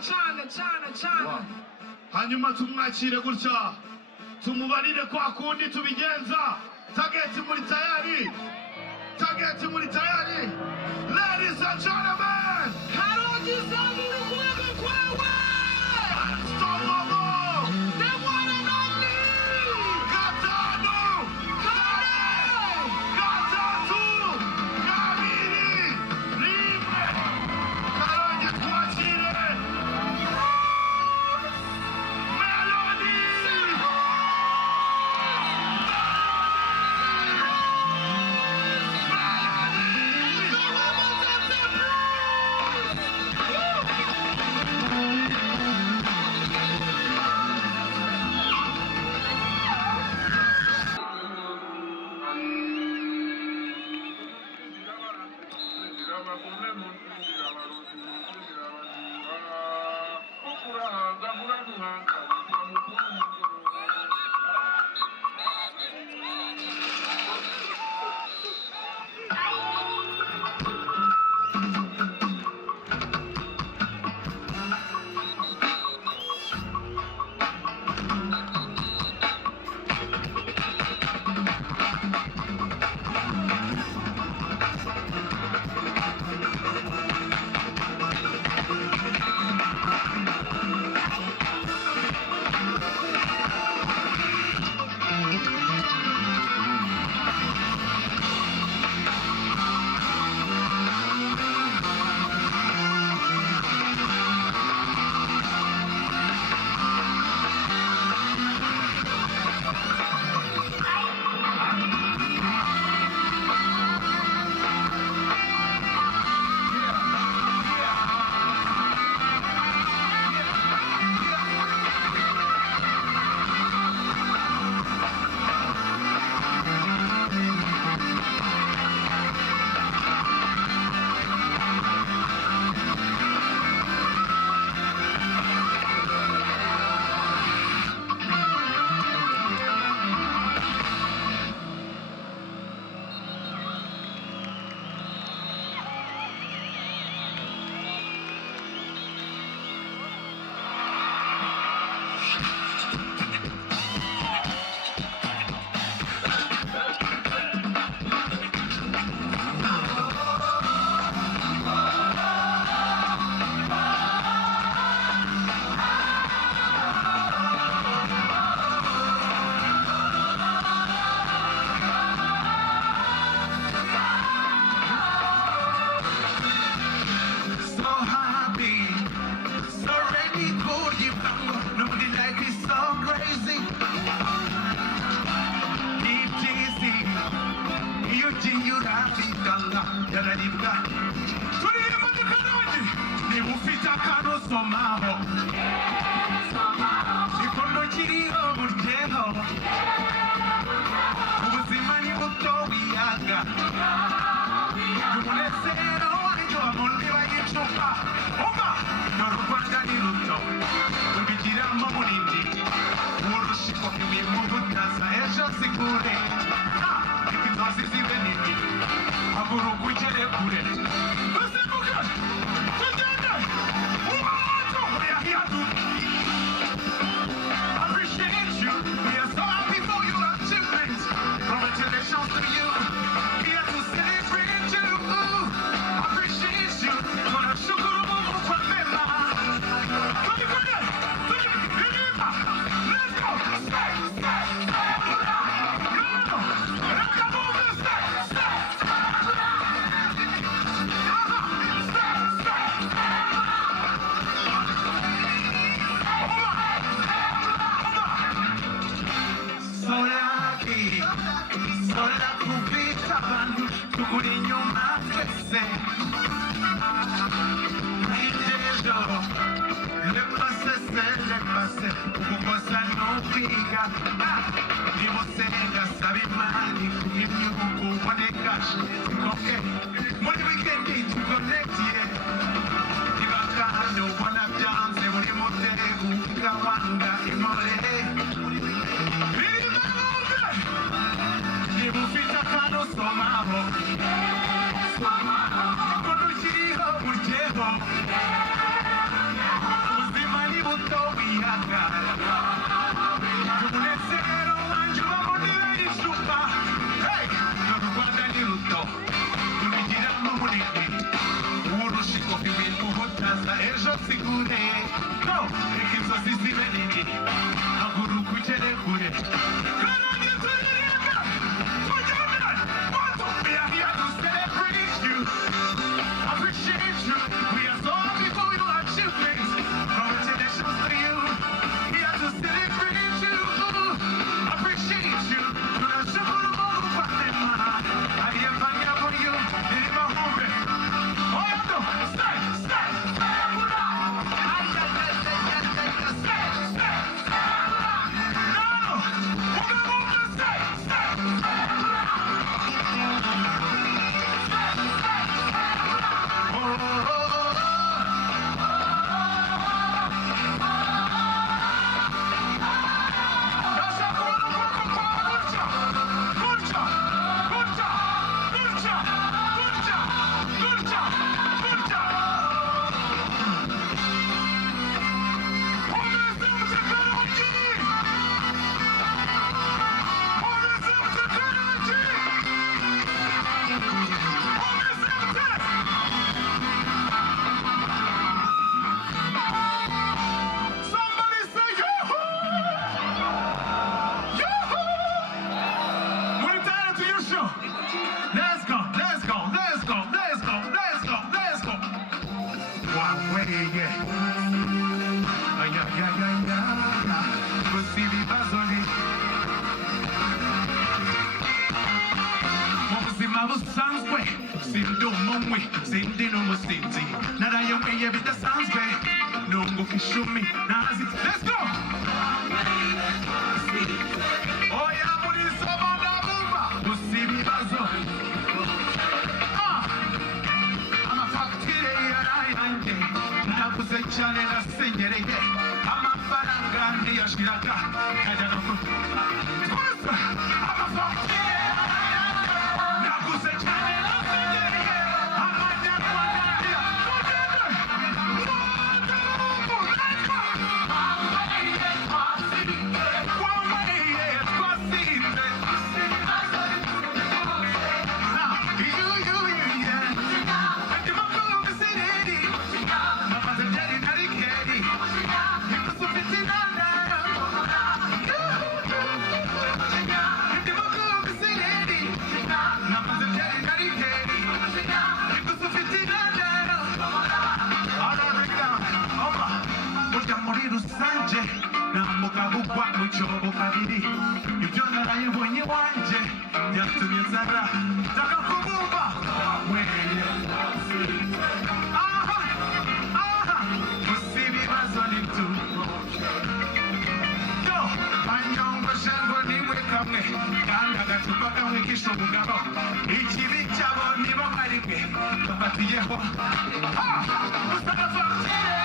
cyane hanyuma tumwakire gutya tumubarire kwa kundi tubigenza. Tageti muri tayari, ladies and gentlemen, Karoti Zamuru kuweka kwewe Stomogo, the one and only Gatano, Gatatu, Gabiri, Libre, Karoti Kwachire, Melody. inzozi zibe nini haguruka ugere kure karongi turirimba tujyane we are here to celebrate you appreciate you we are so happy for your achievements congratulations to you here to celebrate you appreciate you tunashukuru Mungu kwa neema aliyefanya for you ili mahube oyando stay busanzwe sindi umumwe sindi n'umusinzi narayobeye bidasanzwe nunguka ishumi nazi let's go oya muri somo ndabumva gusa ibibazo amafagitire yarayanjye naguze cyane nasengereye amafaranga ntiyashiraga kajyaga ku twese amafagitire namugabugwa mu cyobo kabiri ibyo narayibonye wanjye byatumye nzara nshaka kubumva weye gusa ibibazo ni byo yo banyongoshe ngo nimwe kamwe kandi agacupa kamwe kishe umugabo ikibi cyabo nibo mwarimwe bafatiyeho gusa agafagitire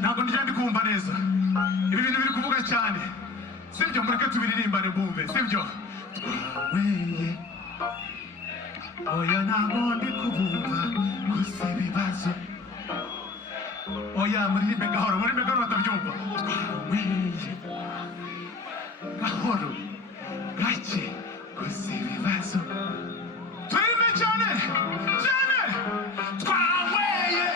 ntabwo ndi kumva neza ibi bintu biri kuvuga cyane sibyo mureke tubiririmbane bumve sibyo twaweye oya ntabwo ndi kubumva gusa ibibazo oya muririmbe gahoro batabyumva twaweye gahoro gake gusa ibibazo turirimbe cyane twaweye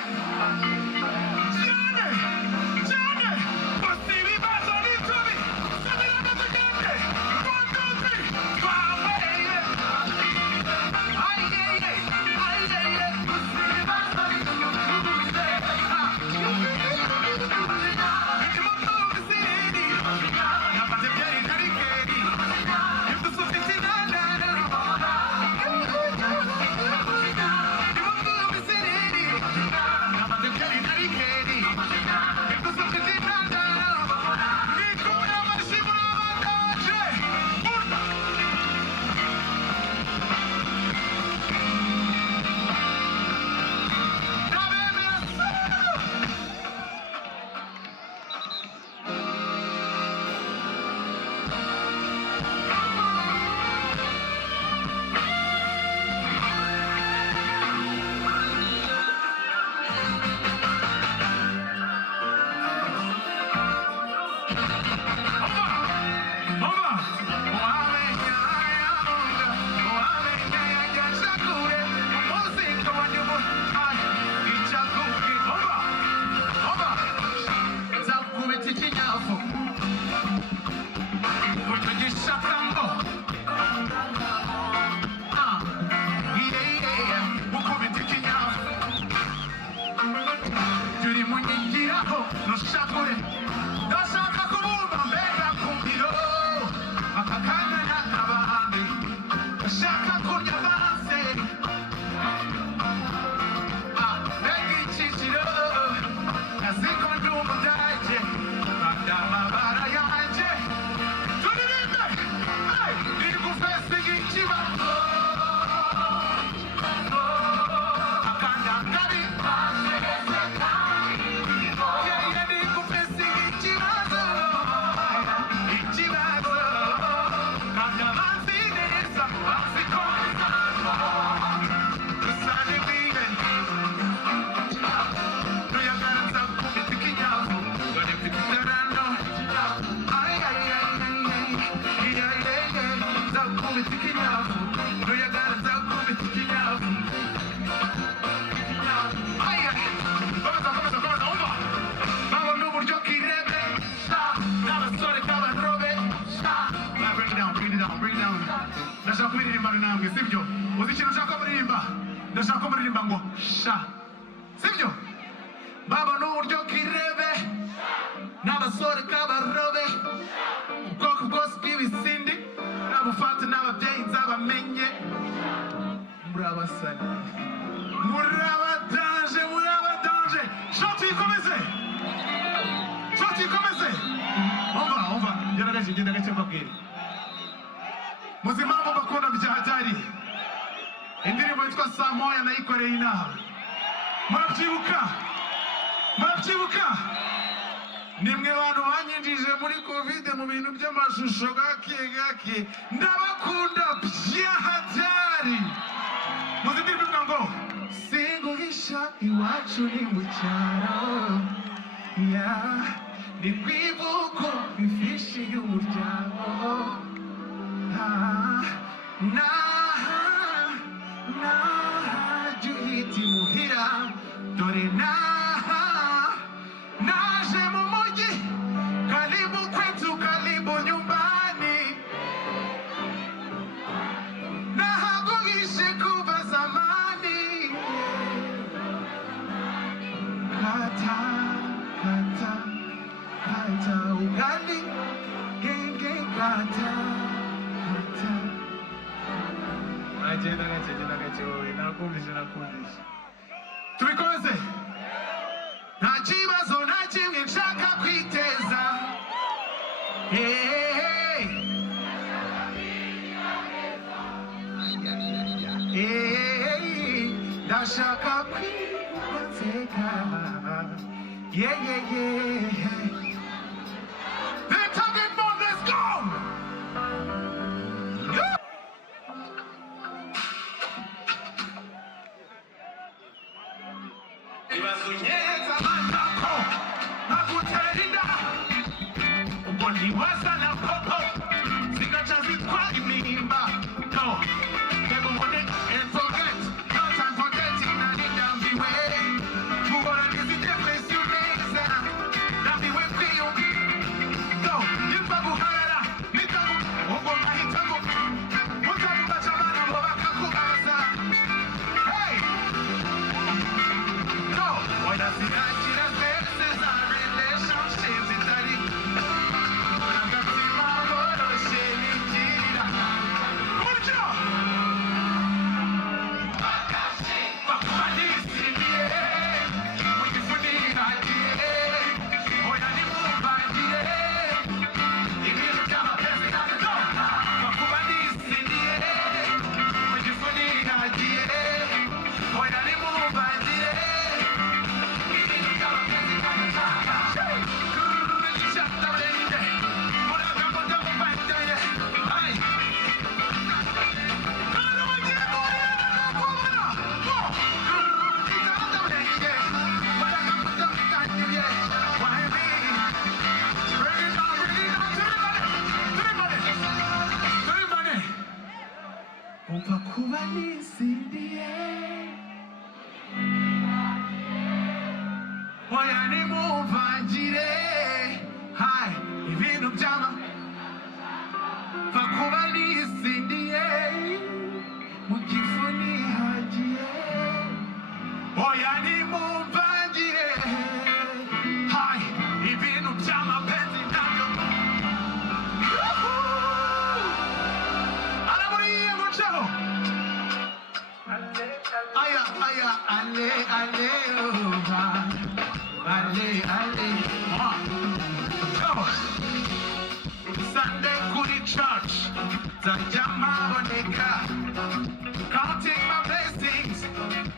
nushature ndashaka kubumva mbega kumbiro aka kanya n'akabande ndashaka kurya banse mbega icyiciro aziko ndi umudage kandi amabara yanjye turirimbe ndi gufesinga ikibazo ndashaka kuririmba namwe sibyo uzi ikintu ushaka kuririmba ndashaka kuririmba ngo sha sibyo baba n'uburyo kirebe n'abasore k'abarobe ubwoko bwose bw'ibisindi n'abufate n'ababyeyi nzabamenye murabasani murabadanje shoti ikomeze umva genda gake mbabwire muzi impamvu bakunda bya hatari indirimbo yitwa saa moya nayikoreye inaha murabyibuka nimwe bantu banyinjije muri covid mu bintu by'amashusho gake ndabakunda bya hatari muzi indirimbo ivuga ngo singuhisha iwacu ni mu cyaro ni kwibuko ifishi y'umuryango jya uhita imuhira dore naje mu mujyi karibu kwetu karibu nyumbani nahaguhishe kuva zamani kata ugali genge kata agenda gake wowe nakumvise tubikomeze nta kibazo nta kimwe nshaka kwiteza ndashaka kwiteka The target bomb is gone! Ibasunyeza matako nakuterinda ubwo ntiwasa na popo zigaca zitwara imimba no never forget and forget no time forgetting naridambiwe mubona ntizitekwesi neza ndambiwe kwiyo no yumva guharara nitamu ubwo mahitamo mutamubaca abana ngo bakakubaza hey no wenda sinakira zese za relationships itari agatima koroshe nigirira buryo bakuba nisimiye mu gifu nihagiye oya nimumvangire ibintu by'amapezi kandi no bakuba nisimiye mu gifu nihagiye oya nimumvangire ibintu by'amapezi kandi no umva kuba nisindiye oya nimumvangire hai ibintu byama mva kuba nisindiye mu gifu nihagiye oya nimumvangire hai Sunday kuri church, nzajya mpaboneka, counting my blessings,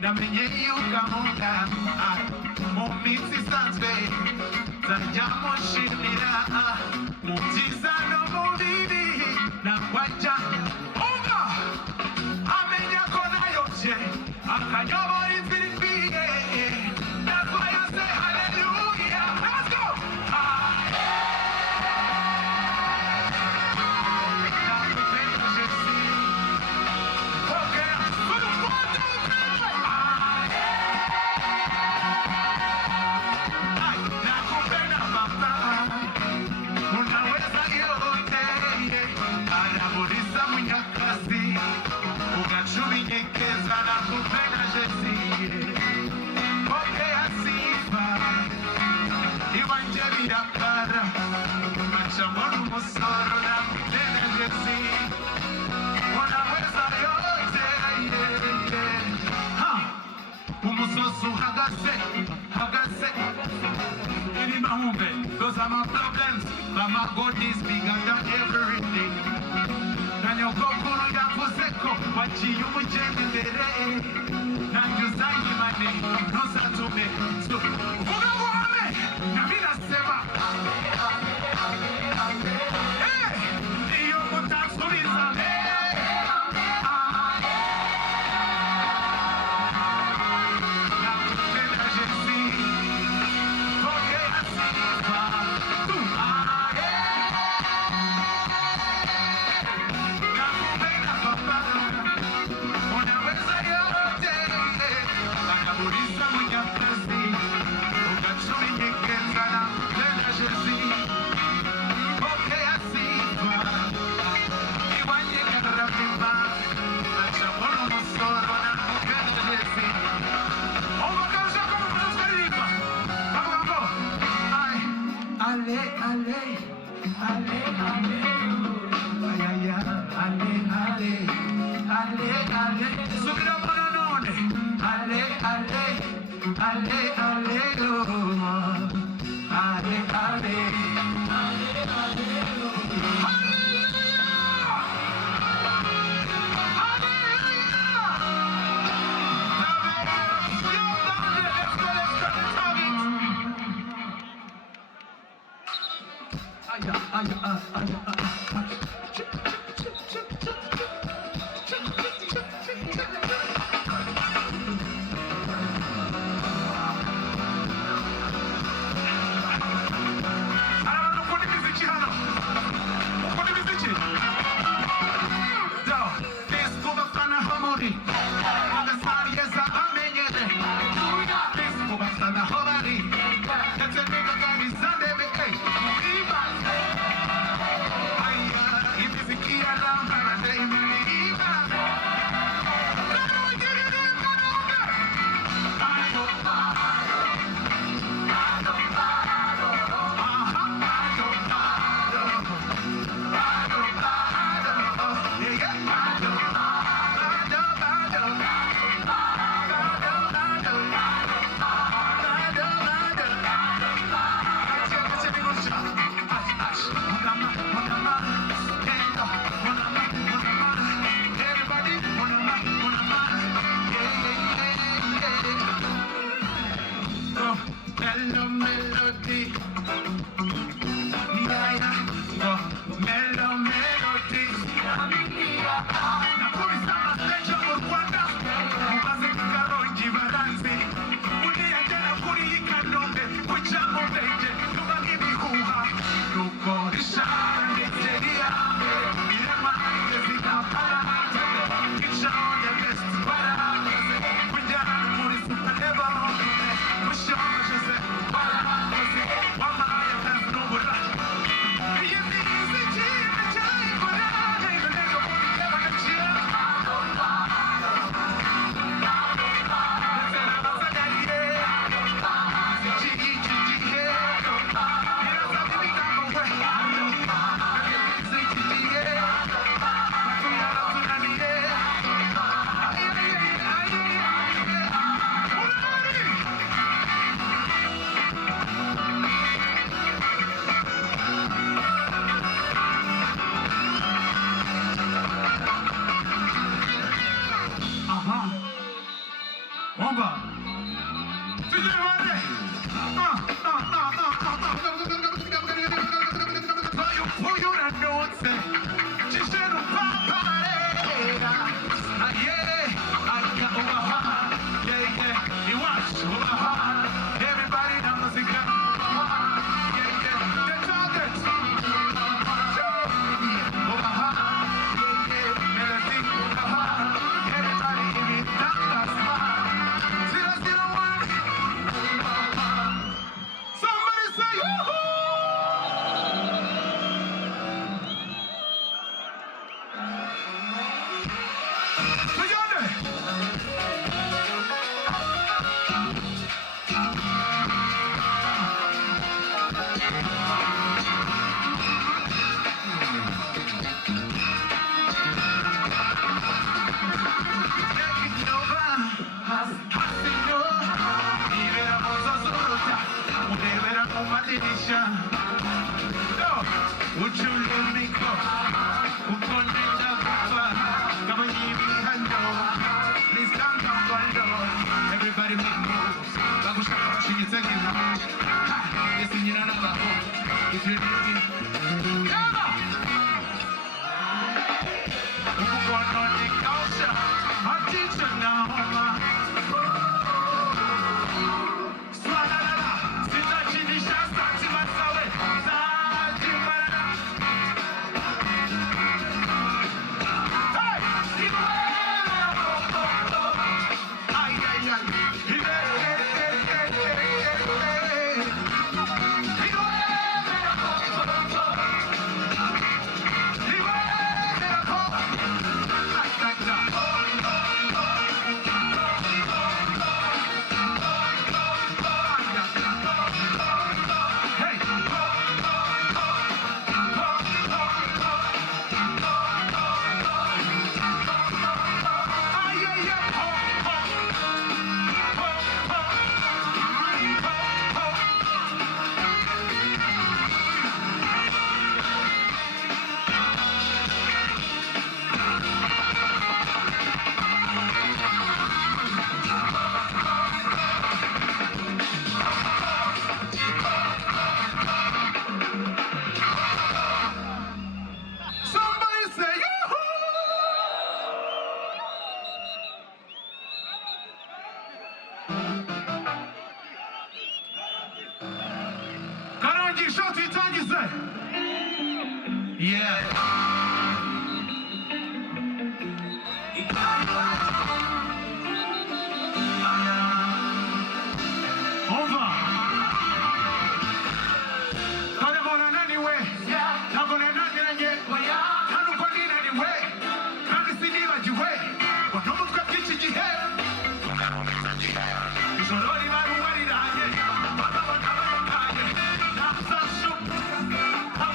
namenye yuko ankunda, mu minsi isanzwe nzajya mushimira, mu byiza no mu bibi ntabwo ajya umva, amenya ko nayobye akanyobora inzira ikwiye, that's why I say hallelujah. Let's go. Those are my problems, but my God is bigger than everything. Nanyogokuru yakuzeko waciye umugeni imbere, nanjye uzayimane ntuzatume. Vuga ngo amen, nami nasema iyo mutansubiza Everybody knows it. Everybody make moves. Bagushaka bashing it again. Listen, you know that. If you're doing going on the culture, I'm teaching now. Swalala, Sita Chinisha, Sati Masawe, Sati Mana. Hey, ay, ay, ay. Yeah. Over. Kale mwana nani we? Nagone nani nanye? Kanu kwa nina ni we? Kani siniba jiwe? Wanomu kwa kichi jihe? Isolori maru wari nanye? Baba wakabari kanye? Nasa shup.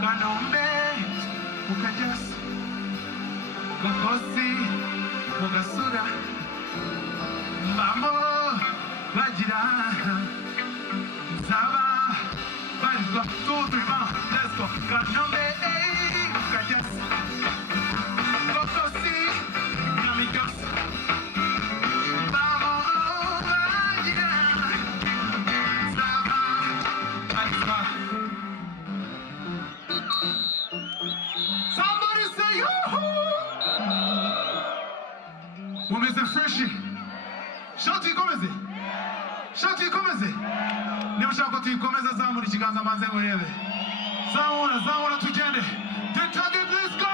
Kanombe mukajas Gogosi mugasura Mbamo bagira Zaba Barizwa 2, 3, 1 Let's go Kanombe mukajas Gogosi Nyamigos Mbamo bagira Zaba Barizwa Somebody say yoo-hoo! Mumeze freshi. Shoti ikomeze. Shoti ikomeze. Niba ushaka ko tuyikomeza zamura ikiganza manze murebe. Zamura tugende. The target, let's go!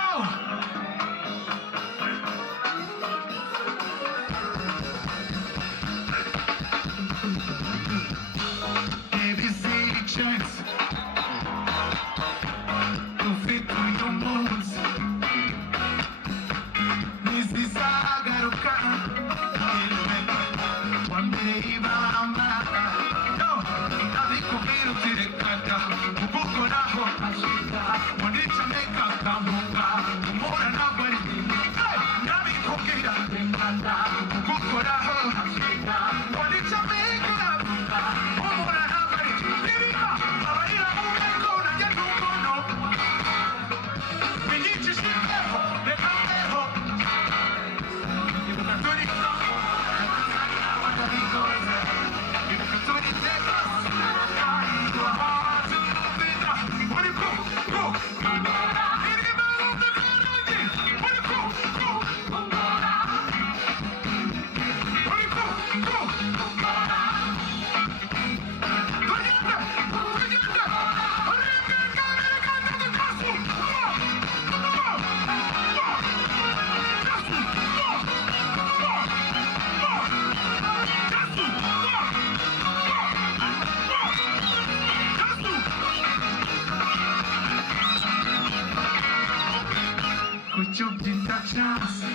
ABC chance. To fit to your moves. Nizisagaruka. One day ibamba. Yo, abikubwira utirekata. Ugukoraho. Munica meka kamuka. Umura ntabwo ari hey, ndabikubwira. Ugukoraho. Munica meka kamuka. Umura ntabwo ari Nibika. Abarira mu meko najya n'umuno. Binyicishijweho. Reka mbeho. Ibuka turi Ibuka turi Texas. Muri ko. Iri malo ndakaranye. Muri ko. Muri ko. Tugende. Kucyubyita chance